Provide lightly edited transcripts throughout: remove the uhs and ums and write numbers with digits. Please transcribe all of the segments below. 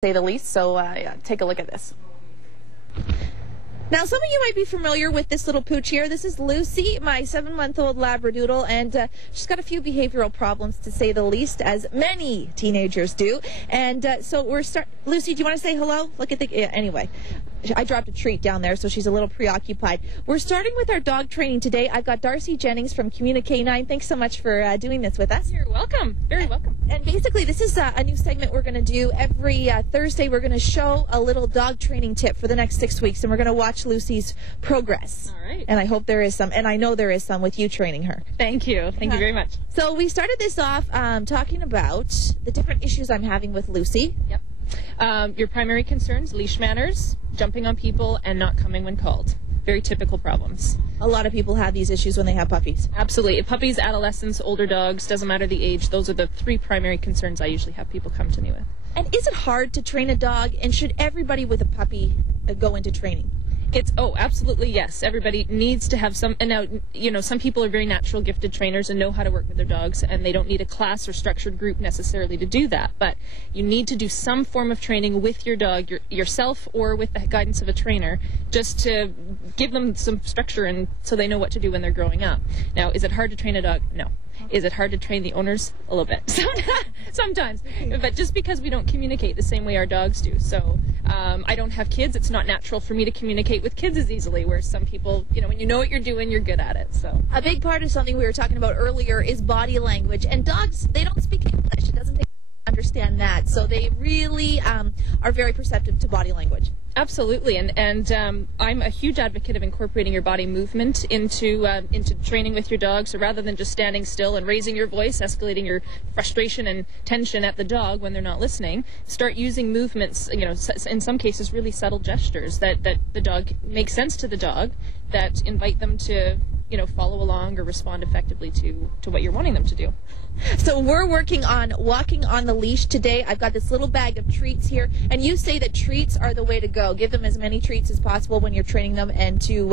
say the least. So yeah, take a look at this. Now, some of you might be familiar with this little pooch here. This is Lucy, my 7-month-old Labradoodle, and she's got a few behavioral problems, to say the least, as many teenagers do. And so Lucy, do you want to say hello? Look at the... anyway, I dropped a treat down there, so she's a little preoccupied. We're starting with our dog training today. I've got Darcy Jennings from Communicate9. Thanks so much for doing this with us. You're welcome. Very welcome. And basically, this is a new segment we're going to do. Every Thursday, we're going to show a little dog training tip for the next 6 weeks, and we're going to watch Lucy's progress. All right. And I hope there is some, and I know there is some with you training her. Thank you. Thank you very much. So we started this off talking about the different issues I'm having with Lucy. Yep. Your primary concerns: leash manners, jumping on people, and not coming when called. Very typical problems. A lot of people have these issues when they have puppies. Absolutely. Puppies, adolescents, older dogs, doesn't matter the age, those are the 3 primary concerns I usually have people come to me with. And is it hard to train a dog, and should everybody with a puppy go into training? Absolutely, yes. Everybody needs to have some, and now, you know, some people are very natural gifted trainers and know how to work with their dogs, and they don't need a class or structured group necessarily to do that, but you need to do some form of training with your dog, yourself, or with the guidance of a trainer, just to give them some structure and so they know what to do when they're growing up. Now, is it hard to train a dog? No. Is it hard to train the owners? A little bit. Sometimes. But just because we don't communicate the same way our dogs do. So I don't have kids. It's not natural for me to communicate with kids as easily, where some people, you know, when you know what you're doing, you're good at it. So a big part of something we were talking about earlier is body language. And dogs, they don't speak English. It doesn't take to understand that. So they really are very perceptive to body language. Absolutely, and I'm a huge advocate of incorporating your body movement into training with your dog. So rather than just standing still and raising your voice, escalating your frustration and tension at the dog when they're not listening, start using movements. You know, in some cases, really subtle gestures that the dog make sense to the dog, that invite them to, you know, follow along or respond effectively to what you're wanting them to do. So we're working on walking on the leash today. I've got this little bag of treats here, and you say that treats are the way to go. Give them as many treats as possible when you're training them, and to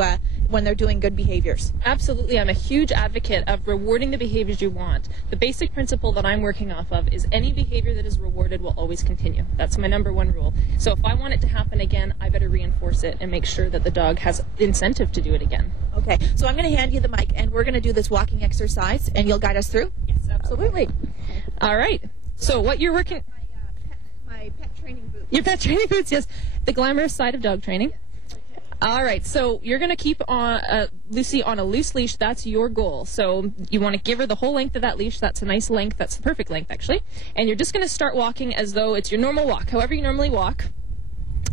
when they're doing good behaviors. Absolutely. I'm a huge advocate of rewarding the behaviors you want. The basic principle that I'm working off of is any behavior that is rewarded will always continue. That's my #1 rule. So if I want it to happen again, I better reinforce it and make sure that the dog has incentive to do it again. Okay, so I'm going to hand you the mic, and we're going to do this walking exercise, and you'll guide us through? Yes, absolutely. All right. So what you're working... My pet training boots. Your pet training boots, yes. The glamorous side of dog training. Yes. Okay. All right, so you're going to keep Lucy on a loose leash. That's your goal. So you want to give her the whole length of that leash. That's a nice length. That's the perfect length, actually. And you're just going to start walking as though it's your normal walk, however you normally walk.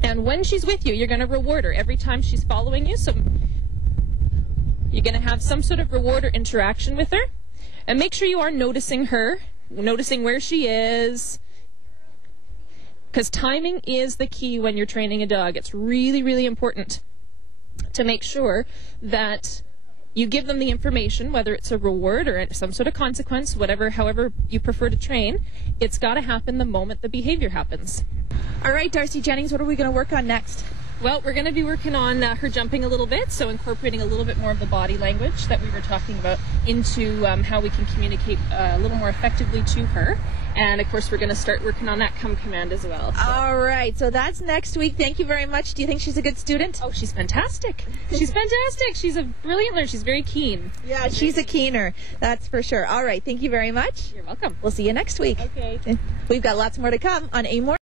And when she's with you, you're going to reward her every time she's following you. So you're going to have some sort of reward or interaction with her. And make sure you are noticing her, noticing where she is. Because timing is the key when you're training a dog. It's really, really important to make sure that you give them the information, whether it's a reward or some sort of consequence, however you prefer to train. It's got to happen the moment the behavior happens. All right, Darcy Jennings, what are we going to work on next? Well, we're going to be working on her jumping a little bit, so incorporating a little bit more of the body language that we were talking about into how we can communicate a little more effectively to her. And, of course, we're going to start working on that come command as well. So. All right, so that's next week. Thank you very much. Do you think she's a good student? Oh, she's fantastic. She's fantastic. She's a brilliant learner. She's very keen. Yeah, she's a keener. That's for sure. All right, thank you very much. You're welcome. We'll see you next week. Okay. We've got lots more to come on A More.